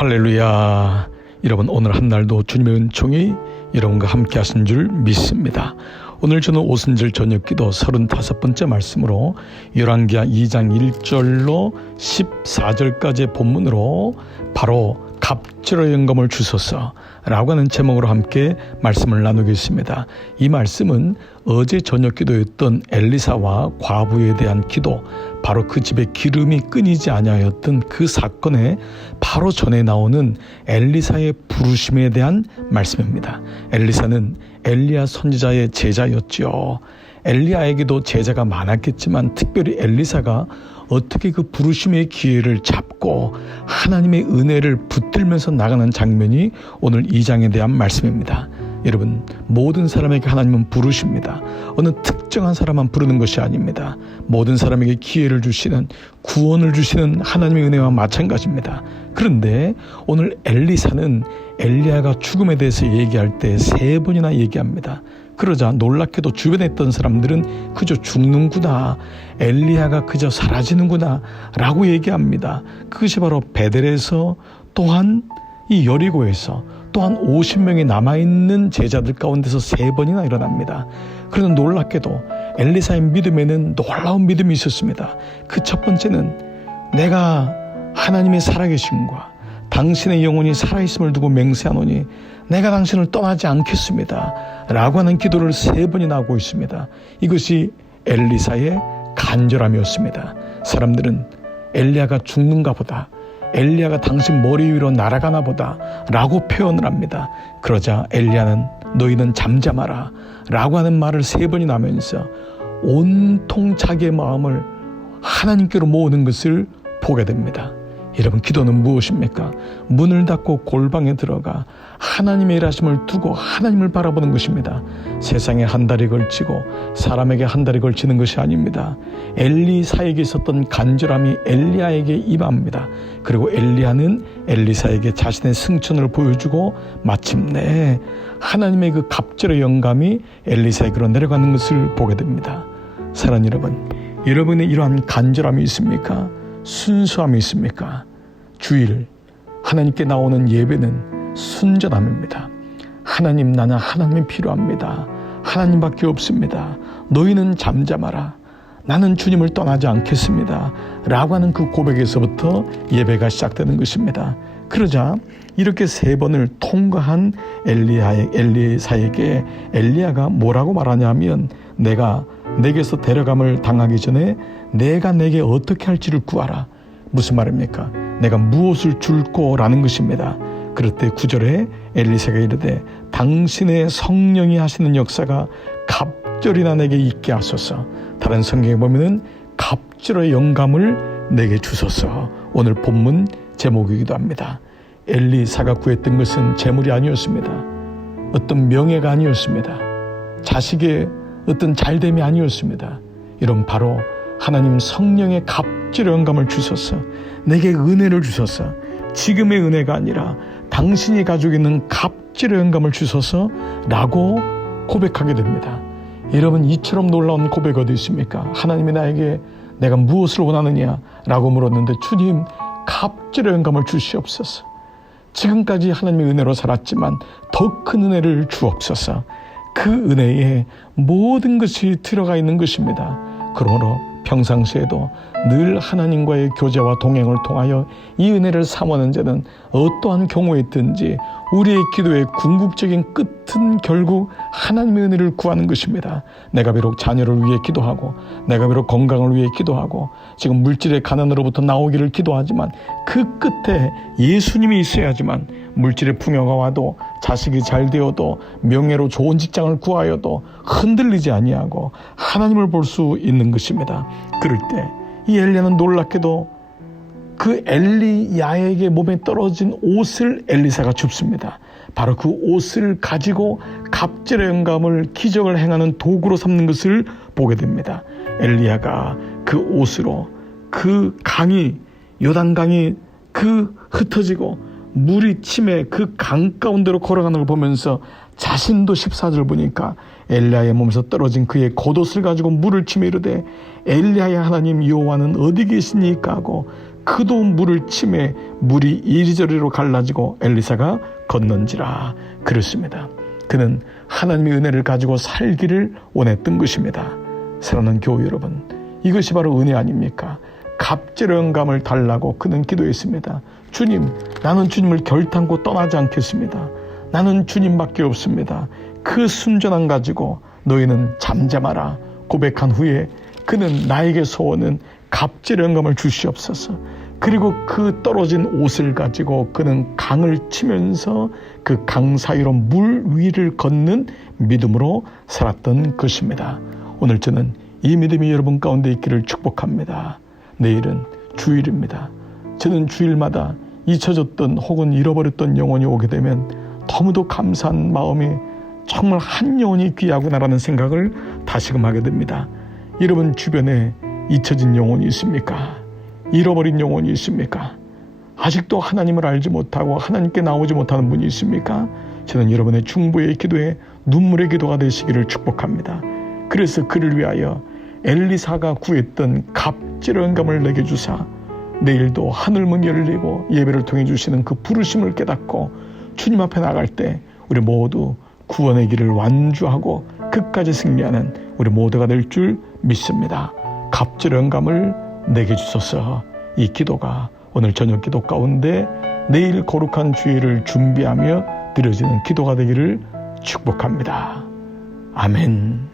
할렐루야. 여러분, 오늘 한 날도 주님의 은총이 여러분과 함께 하신 줄 믿습니다. 오늘 저는 오순절 저녁기도 35번째 말씀으로 열왕기하 2장 1절로 14절까지의 본문으로 바로 갑절의 영감을 주소서 라고 하는 제목으로 함께 말씀을 나누겠습니다. 이 말씀은 어제 저녁 기도였던 엘리사와 과부에 대한 기도, 바로 그 집에 기름이 끊이지 아니하였던 그 사건에 바로 전에 나오는 엘리사의 부르심에 대한 말씀입니다. 엘리사는 엘리야 선지자의 제자였지요. 엘리야에게도 제자가 많았겠지만 특별히 엘리사가 어떻게 그 부르심의 기회를 잡고 하나님의 은혜를 붙들면서 나가는 장면이 오늘 2장에 대한 말씀입니다. 여러분, 모든 사람에게 하나님은 부르십니다. 어느 특정한 사람만 부르는 것이 아닙니다. 모든 사람에게 기회를 주시는, 구원을 주시는 하나님의 은혜와 마찬가지입니다. 그런데 오늘 엘리사는 엘리야가 죽음에 대해서 얘기할 때 3번이나 얘기합니다. 그러자 놀랍게도 주변에 있던 사람들은 그저 죽는구나, 엘리야가 그저 사라지는구나 라고 얘기합니다. 그것이 바로 베델에서, 또한 이 여리고에서 또한 50명이 남아있는 제자들 가운데서 3번이나 일어납니다. 그러나 놀랍게도 엘리사의 믿음에는 놀라운 믿음이 있었습니다. 그 첫 번째는 내가 하나님의 살아계심과 당신의 영혼이 살아있음을 두고 맹세하노니 내가 당신을 떠나지 않겠습니다 라고 하는 기도를 3번이나 하고 있습니다. 이것이 엘리사의 간절함이었습니다. 사람들은 엘리야가 죽는가 보다, 엘리야가 당신 머리 위로 날아가나 보다 라고 표현을 합니다. 그러자 엘리야는 너희는 잠잠하라 라고 하는 말을 3번이나 하면서 온통 자기의 마음을 하나님께로 모으는 것을 보게 됩니다. 여러분, 기도는 무엇입니까? 문을 닫고 골방에 들어가 하나님의 일하심을 두고 하나님을 바라보는 것입니다. 세상에 한 달이 걸치고 사람에게 한 달이 걸치는 것이 아닙니다. 엘리사에게 있었던 간절함이 엘리야에게 임합니다. 그리고 엘리야는 엘리사에게 자신의 승천을 보여주고 마침내 하나님의 그 갑절의 영감이 엘리사에게로 내려가는 것을 보게 됩니다. 사랑하는 여러분, 여러분의 이러한 간절함이 있습니까? 순수함이 있습니까? 주일 하나님께 나오는 예배는 순전함입니다. 하나님, 나는 하나님이 필요합니다. 하나님밖에 없습니다. 너희는 잠잠하라. 나는 주님을 떠나지 않겠습니다 라고 하는 그 고백에서부터 예배가 시작되는 것입니다. 그러자 이렇게 3번을 통과한 엘리사에게 엘리야가 뭐라고 말하냐면, 내가 내게서 데려감을 당하기 전에 내가 내게 어떻게 할지를 구하라. 무슨 말입니까? 내가 무엇을 줄 거라는 것입니다. 그럴 때 9절에 엘리사가 이르되 당신의 성령이 하시는 역사가 갑절이나 내게 있게 하소서. 다른 성경에 보면은 갑절의 영감을 내게 주소서. 오늘 본문 제목이기도 합니다. 엘리사가 구했던 것은 재물이 아니었습니다. 어떤 명예가 아니었습니다. 자식의 어떤 잘됨이 아니었습니다. 이런 바로 하나님 성령의 갑절의 영감을 주소서. 내게 은혜를 주소서. 지금의 은혜가 아니라 당신이 가지고 있는 갑절의 영감을 주소서 라고 고백하게 됩니다. 여러분, 이처럼 놀라운 고백 어디 있습니까? 하나님이 나에게 내가 무엇을 원하느냐 라고 물었는데, 주님, 갑절의 영감을 주시옵소서. 지금까지 하나님의 은혜로 살았지만 더 큰 은혜를 주옵소서. 그 은혜에 모든 것이 들어가 있는 것입니다. 그러므로 평상시에도 늘 하나님과의 교제와 동행을 통하여 이 은혜를 사모하는 자는 어떠한 경우에 있든지 우리의 기도의 궁극적인 끝은 결국 하나님의 은혜를 구하는 것입니다. 내가 비록 자녀를 위해 기도하고, 내가 비록 건강을 위해 기도하고, 지금 물질의 가난으로부터 나오기를 기도하지만 그 끝에 예수님이 있어야지만 물질의 풍요가 와도, 자식이 잘 되어도, 명예로 좋은 직장을 구하여도 흔들리지 아니하고 하나님을 볼 수 있는 것입니다. 그럴 때 이 엘리야는 놀랍게도 그 엘리야에게 몸에 떨어진 옷을 엘리사가 줍습니다. 바로 그 옷을 가지고 갑절의 영감을, 기적을 행하는 도구로 삼는 것을 보게 됩니다. 엘리야가 그 옷으로 그 강이, 요단강이 그 흩어지고 물이 침에 그 강 가운데로 걸어가는 걸 보면서 자신도 14절 보니까 엘리야의 몸에서 떨어진 그의 겉옷을 가지고 물을 치며 이르되 엘리야의 하나님 여호와는 어디 계시니까 하고 그도 물을 치매 물이 이리저리로 갈라지고 엘리사가 건넌지라. 그렇습니다. 그는 하나님의 은혜를 가지고 살기를 원했던 것입니다. 사랑하는 교우 여러분, 이것이 바로 은혜 아닙니까? 갑절의 감을 달라고 그는 기도했습니다. 주님, 나는 주님을 결단코 떠나지 않겠습니다. 나는 주님밖에 없습니다. 그 순전함 가지고 너희는 잠잠하라 고백한 후에 그는 나에게 소원은 갑절의 영감을 주시옵소서. 그리고 그 떨어진 옷을 가지고 그는 강을 치면서 그 강 사이로 물 위를 걷는 믿음으로 살았던 것입니다. 오늘 저는 이 믿음이 여러분 가운데 있기를 축복합니다. 내일은 주일입니다. 저는 주일마다 잊혀졌던 혹은 잃어버렸던 영혼이 오게 되면 너무도 감사한 마음이 정말 한 영혼이 귀하구나라는 생각을 다시금 하게 됩니다. 여러분 주변에 잊혀진 영혼이 있습니까? 잃어버린 영혼이 있습니까? 아직도 하나님을 알지 못하고 하나님께 나오지 못하는 분이 있습니까? 저는 여러분의 중보의 기도에 눈물의 기도가 되시기를 축복합니다. 그래서 그를 위하여 엘리사가 구했던 갑절의 영감을 내게 주사 내일도 하늘문 열리고 예배를 통해 주시는 그 부르심을 깨닫고 주님 앞에 나갈 때 우리 모두 구원의 길을 완주하고 끝까지 승리하는 우리 모두가 될 줄 믿습니다. 갑절의 영감을 내게 주소서. 이 기도가 오늘 저녁 기도 가운데 내일 거룩한 주일을 준비하며 드려지는 기도가 되기를 축복합니다. 아멘.